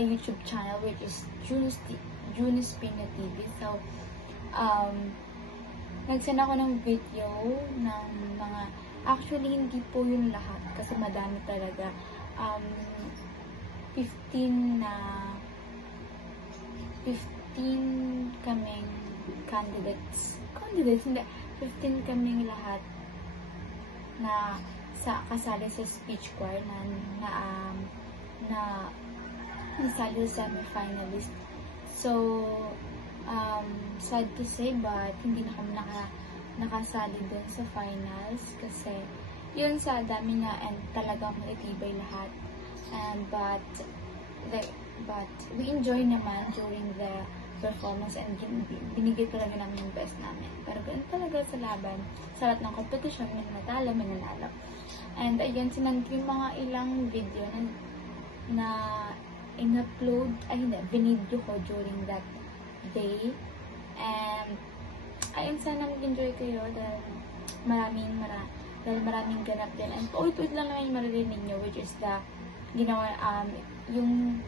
YouTube channel, which is Junis Pina TV. So, nagsend ako ng video ng mga, actually hindi po yun lahat kasi madami talaga. 15 kaming candidates, hindi, 15 kaming lahat na kasali sa speech choir na nasali sa semi-finalist. So, sad to say, but hindi na kami nakasali dun sa finals kasi yun sa dami na and talagang matitibay lahat. But we enjoy naman during the performance and binigay talaga namin yung best namin. Pero ganun talaga sa laban, sa lahat ng competition, may natalo, may nanalo. And ayun, sinand yung mga ilang video na in-upload, binidyo ko during that day. And ayun, sana mag-enjoy kayo dahil maraming ganap din. And paulit-ulit lang naman yung maririnig nyo, which is the ginawa, yung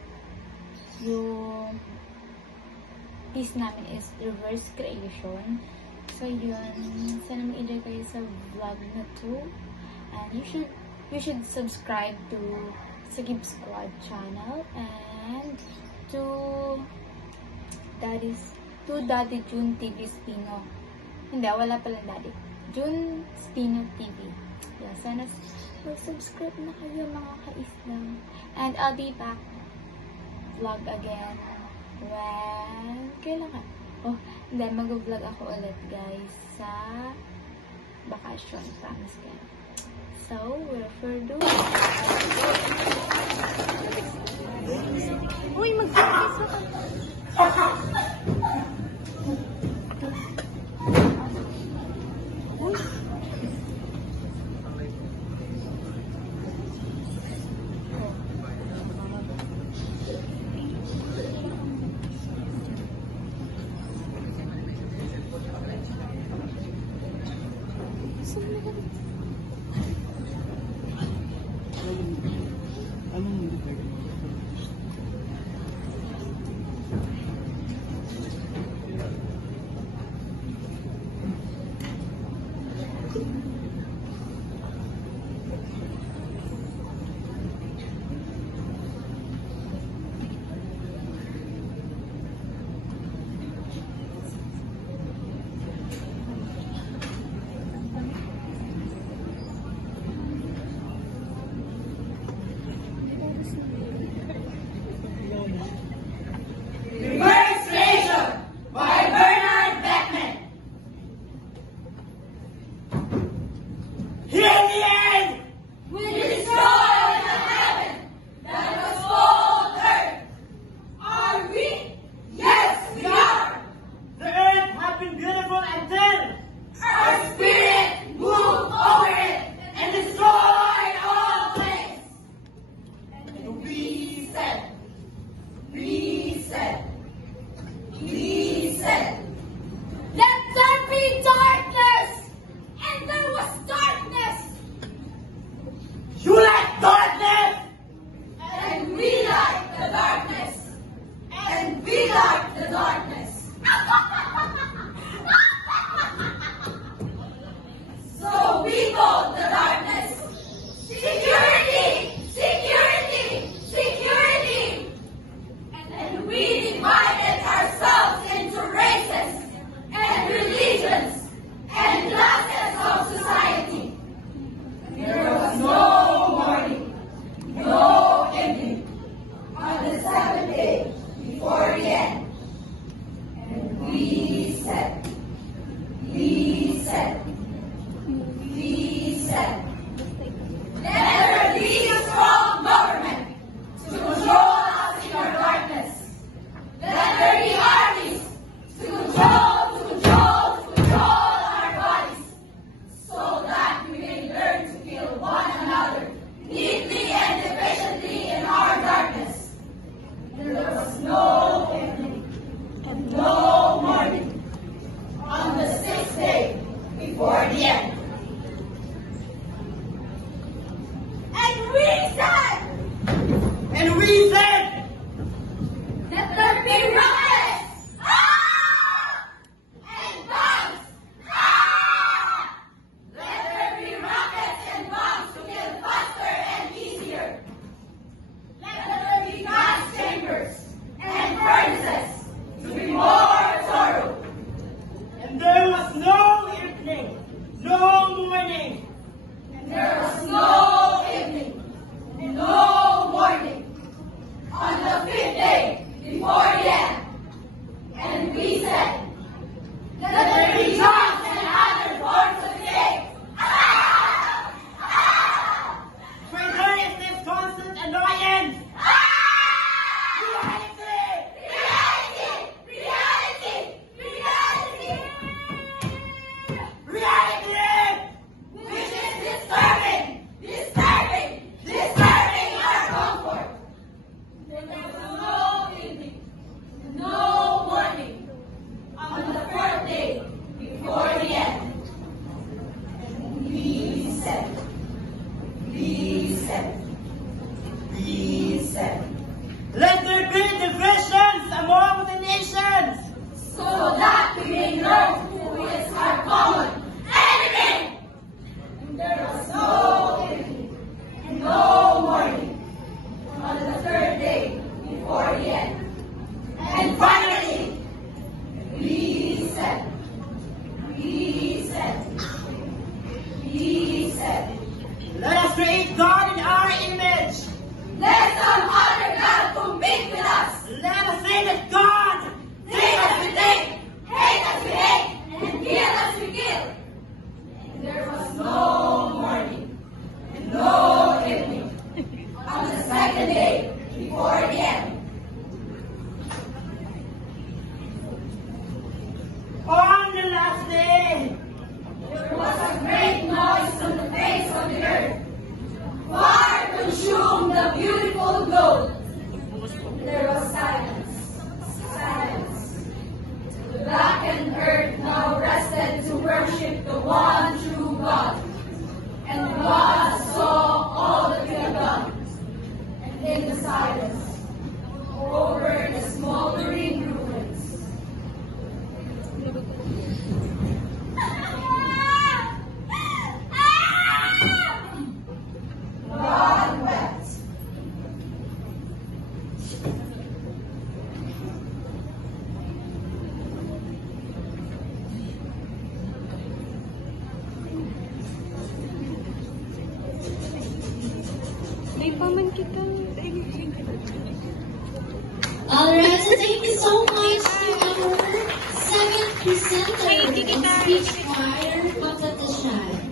piece namin is reverse creation. So yun, sana mag-enjoy kayo sa vlog na to. And you should subscribe to Sagib Squad channel and to Daddy June TV Spino. Hindi, wala palang Daddy. June Spino TV. Yeah, sana subscribe na kayo mga ka-Islam. And I'll be back vlog again when kailangan. Then mag-vlog ako ulit guys sa vacation, promise ko. So, without further ado, uy, mag-focus ako. Alright, so thank you so much to our seventh presenter of Speech Choir, Pagkatasyan.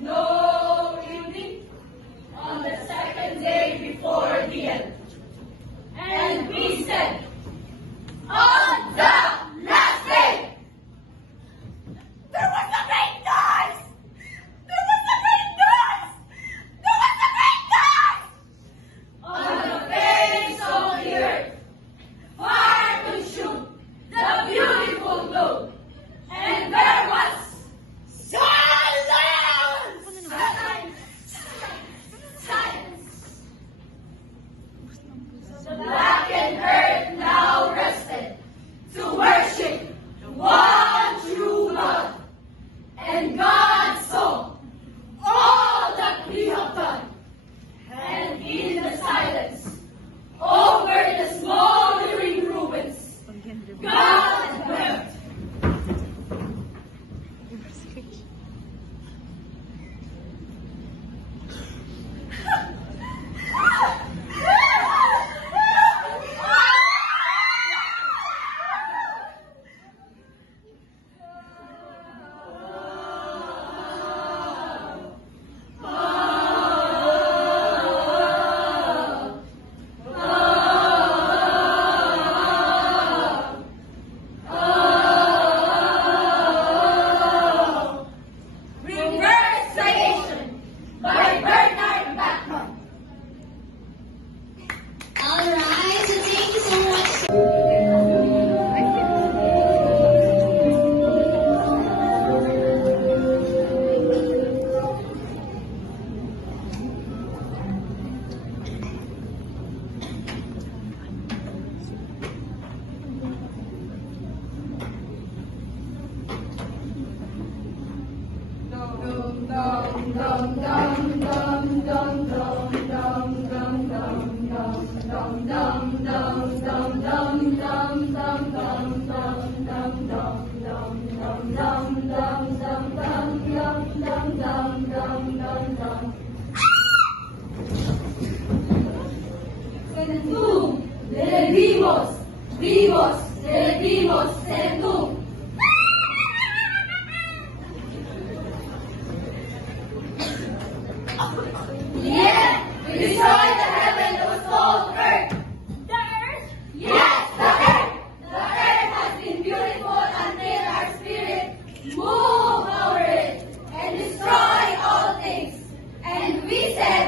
No evening on the second day before Alright, so thank you so much. Sentum, vivos, vivos, vivos, sentum. Yeah, we destroy the heaven that was called earth. The earth? Yes, the earth. The earth has been beautiful until our spirit move over it and destroy all things. And we said,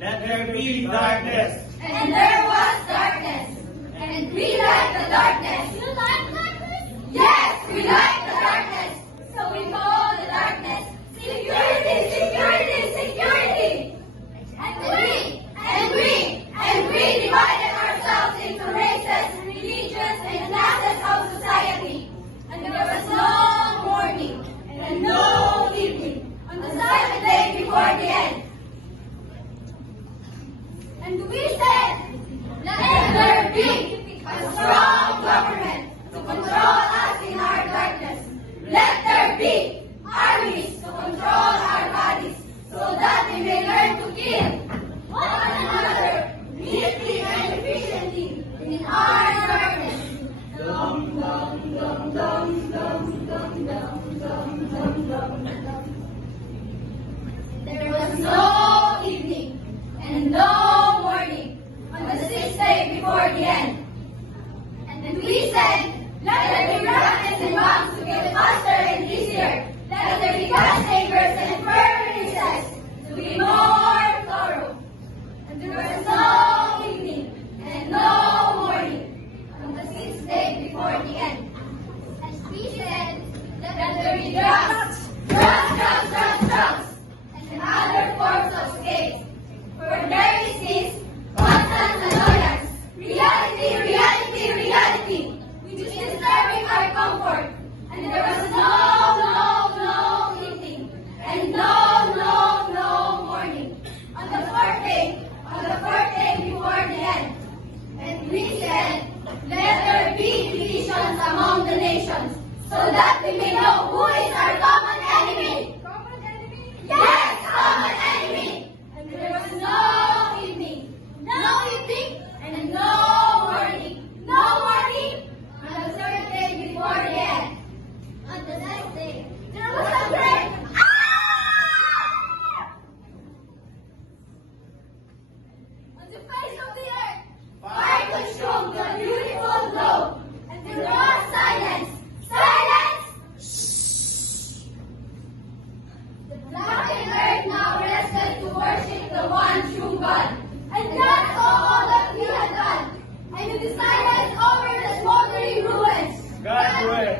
let there be darkness. and there was darkness. And we like the darkness. You like darkness? Yes, we like the darkness. So we call the darkness security, security, security. And we divided ourselves into races, religions, and classes of society. And there was no morning and no evening on the seventh day before the end. And we said, let there be a strong government to control us in our darkness. Let there be armies to control our bodies so that we may learn to kill one another neatly and efficiently in our darkness. Dum, dum, dum, dum, dum, dum, dum, dum, dum, dum, dum. There was no evening and no morning on the sixth day before the end. And we said, let there be rockets and bombs to kill faster and easier. Let there be gas chambers and furnaces to be more thorough. And there was no evening and no morning on the sixth day before the end. And we said, let there be drugs, and other forms of escape. For there is this constant annoyance, reality, reality, reality, which is disturbing our comfort. And there was no evening, and no morning. On the fourth day before the end. And we said, let there be divisions among the nations, so that we may know who is our common enemy. Common enemy? Yes, common enemy. And there was no evening, and no morning, on the third day before the end. On the next day, there was a great on the face of the earth, fire consumed to a beautiful glow, and there was silence. The blackened earth now rested to worship the one true God. And that's all that we had done. And we decided over the smoldering ruins. God do it.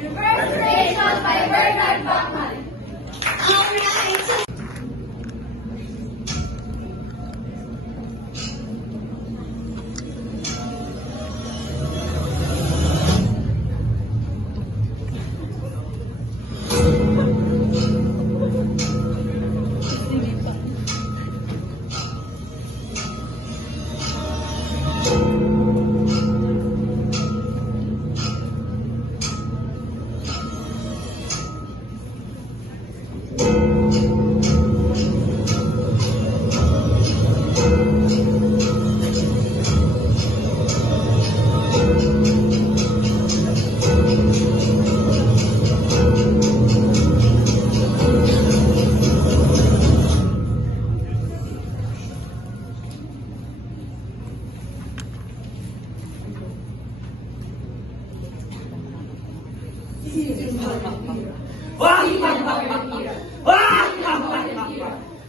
Reverse Creation by Bernard Bachman. Alright.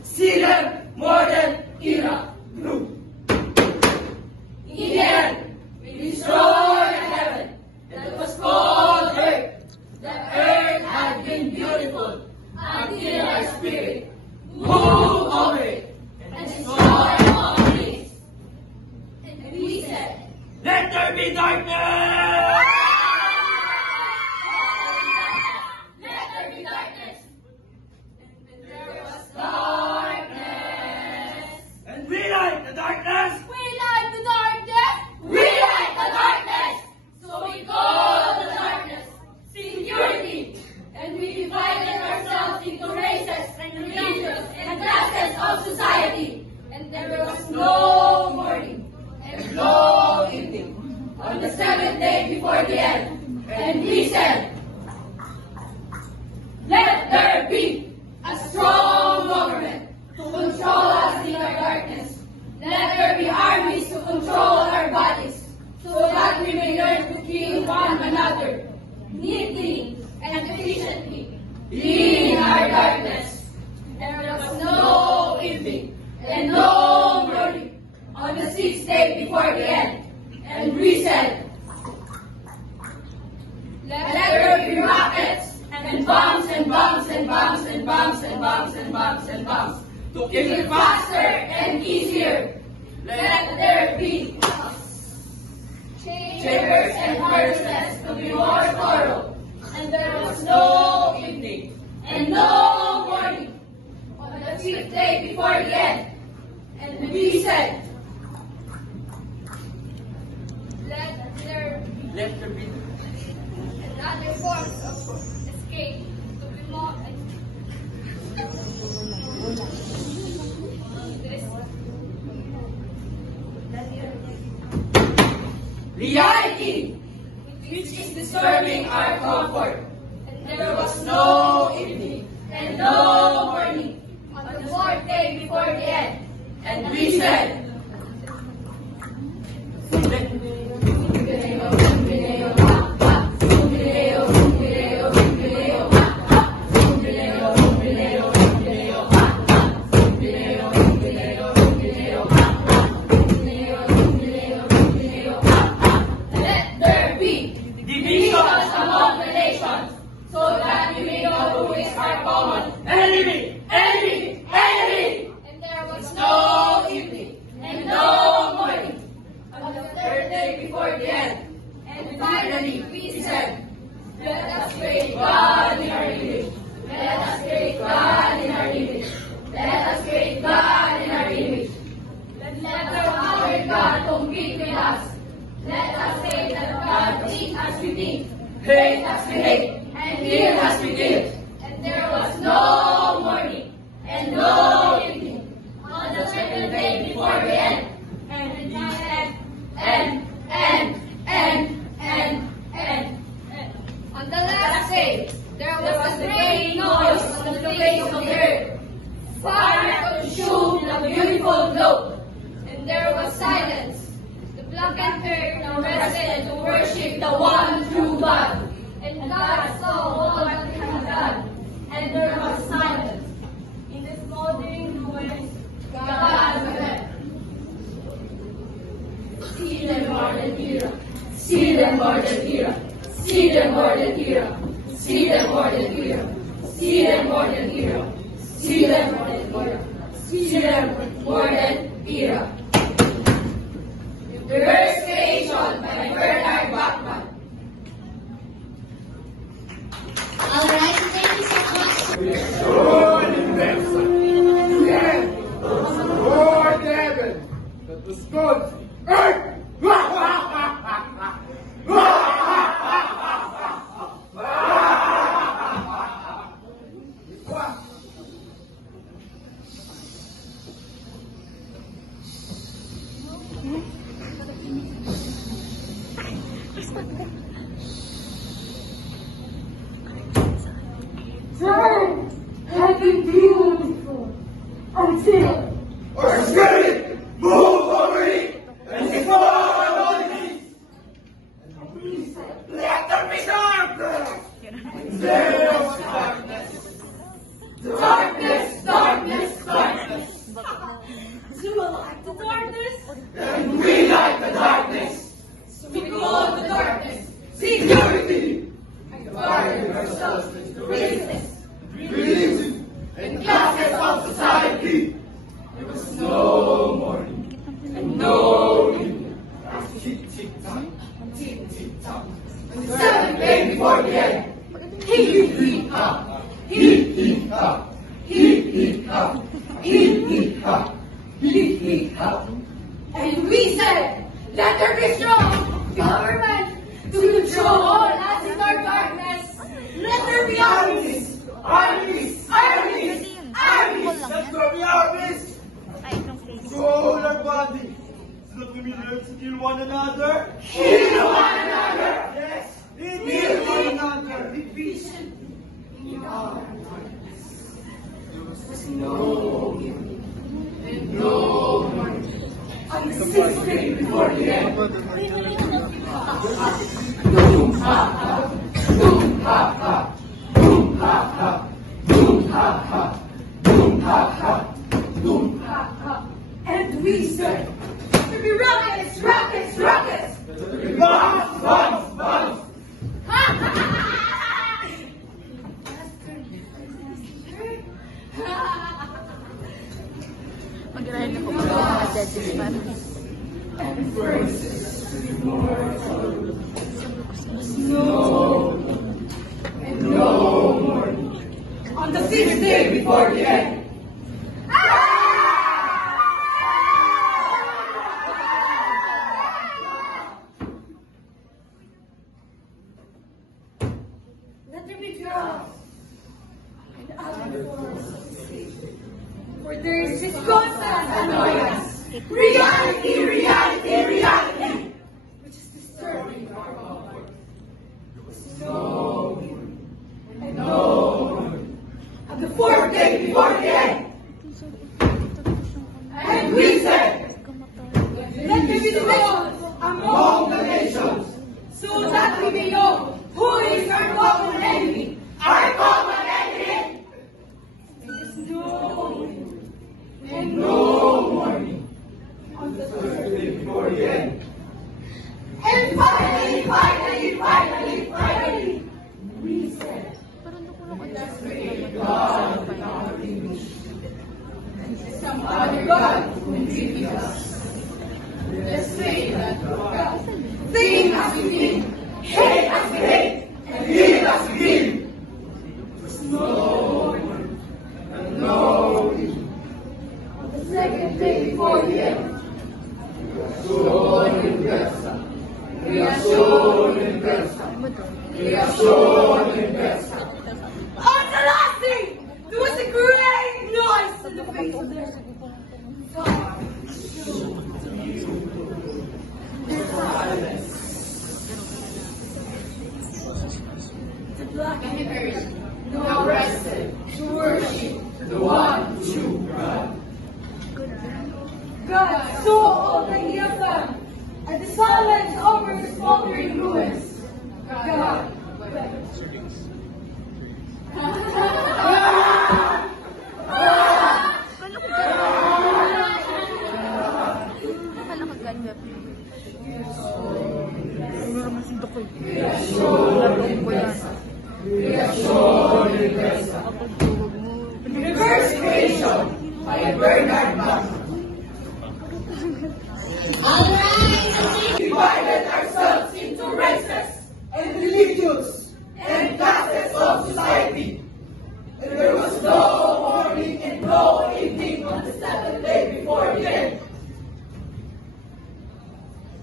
See them modern era blue. In the end, we destroyed heaven that was called earth. The earth had been beautiful until our spirit moved over it and destroyed all things. And we said, let there be darkness! Let there be darkness! And there was darkness. And we light the darkness! We light the darkness. We light the darkness! So we call the darkness security. And we divided ourselves into races and religions and classes of society. And there was no morning and no evening on the seventh day before the end. And we said, let there be A strong government to control us in our darkness. Let there be armies to control our bodies, so that we may learn to kill one another neatly and efficiently. in our darkness. There was no evening and no morning on the sixth day before the end. And we said, Let there be rockets and bombs and bombs and bombs and bombs and bombs and bombs and bombs to kill it faster and easier. Let there be chambers and harnesses to be more thorough. And there was no evening and no morning on the fifth day before the end. And we said, Let there be Let there be another forms of escape to be more reality, which is disturbing our comfort. And There was no evening and no morning on the fourth day before the end. and we said, Let there be divisions among the nations, so that we may know who is our common. enemy, enemy, enemy. And there was No evening and no morning on the third day before the end. And finally we said, Let us create God in our image. Let us create God in our image. Let us create God in our image. Let our God compete with us. Let us say that God think as we think, hate as we hate, and kill as we kill. And there was no morning and no evening on the second day before the end. And we said, and. On the last day, there was a great noise on the face of the earth. Fire consumed the beautiful globe, and there was silence. The blackened earth now rested to worship the one true God. And God saw all that he had done, and there was silence. In the smoldering ruins, God wept. See the modern era. See the modern era. See the modern era. See the modern era. See the modern era. See the modern era. See the modern era. Reverse Creation by Bernard Bachman. Alright, thank you so much. Lord invention. Lord heaven. That was good. Earth. been beautiful until Our spirit move over it and explore our bodies. Let there be darkness. There was darkness. darkness, darkness, darkness. Do you like the darkness? And we like the darkness. So we call the darkness Security. and guarding ourselves with the races. Religion and classes of society. There was no morning and no evening. Tick, tick, tock, tick, tick, tock. And the seventh day before the end. Hee, hee, ha. Hee, hee, ha. Hee, hee, ha. Hee, hee, ha. Hee, hee, ha. And we said, let there be strong government to control all as in our darkness. Let there be armies, Armies! armies, armies. Let's go be armies! Control our body so that we may learn to kill one another. Kill one another. Yes, kill one another. Division in our darkness. There was no evening and no morning. On the sixth day before the end. Boom, ha, ha. Boom, ha, ha. Boom, ha, ha. Boom, ha, ha. Boom, ha, ha. Boom, ha, ha. And we said, there be rockets, rockets, rockets. Bombs, bombs, bombs. Mag-ride na po mga judges para. On the sixth day before the end. Let there be girls and other forms of sleep. For there is just constant annoyance. Reality, reality, reality. Which is disturbing our comfort. There was no wind and no morning. On the fourth day before the end. And we said, let there be divisions among the nations, so that we may know who is our common enemy. Our common enemy! There is no wind and no morning. On the third day Before the end. and finally, finally, finally, finally, we said, some other God will be with us. Let's say that God, think as we think, hate as we hate, and live as we live. There's no morning and no evening. On the second day before the end, Shown in Versa. We are shown in Versa. We are shown in Versa. on the last day, there was a great noise in the face of the earth. The black earth now rested to worship the one true God. God saw all that he had done, and the silence over the smoldering ruins. God wept. Akala ko ganda. Ano naman si Dokoy? We are shown in Versa. The first creation by Bernard Mann. Alright! Divided ourselves into races And religions and classes of society. And there was no morning and no evening on the seventh day before the end.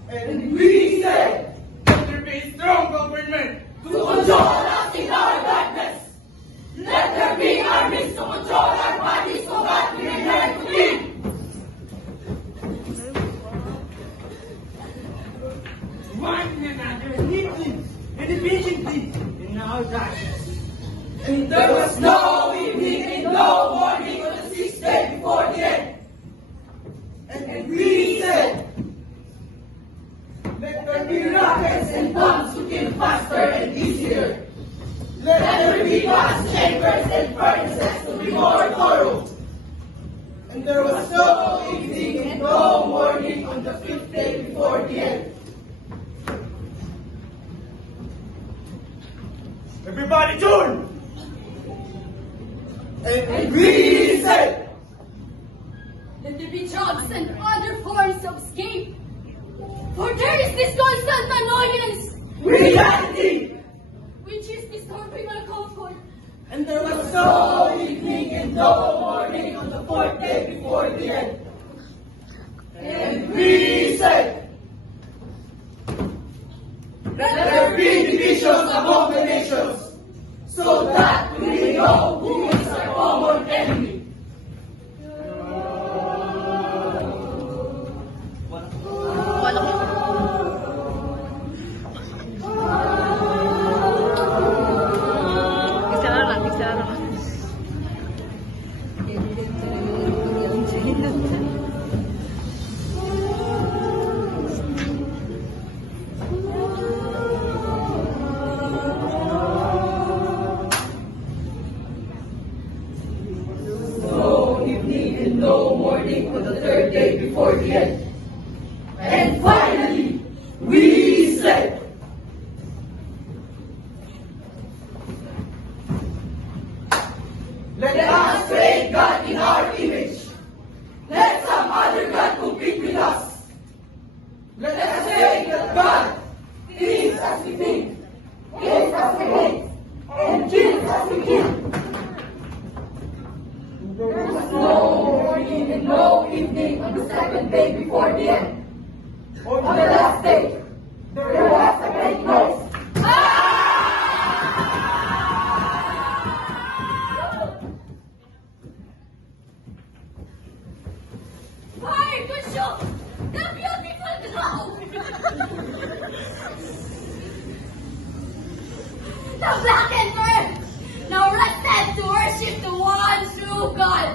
and we said that there be strong government To control us in our darkness. Let there be armies to control our bodies so that we may learn to live. one another neatly and efficiently in our darkness. And there was no evening and no there was no evening and no morning on the fifth day before the end. Everybody tune! And we said, Let there be jobs and other forms of escape. For there is this constant annoyance, reality! which is disturbing our comfort. And there was no evening and no morning on the fourth day before the end. And we said, let there be divisions among the nations, so that we may know who is our common enemy. No evening and no morning on the third day before the end. And finally, we said, let us create God in our image. Let some other God compete with us. Let us say that God thinks as we think, hates as we hate, and kills as we kill. There was no morning and no evening on the second day before the end. On the last day, there was a great noise. Fire to show the beautiful glow. The blackened earth now rested to worship the one true God.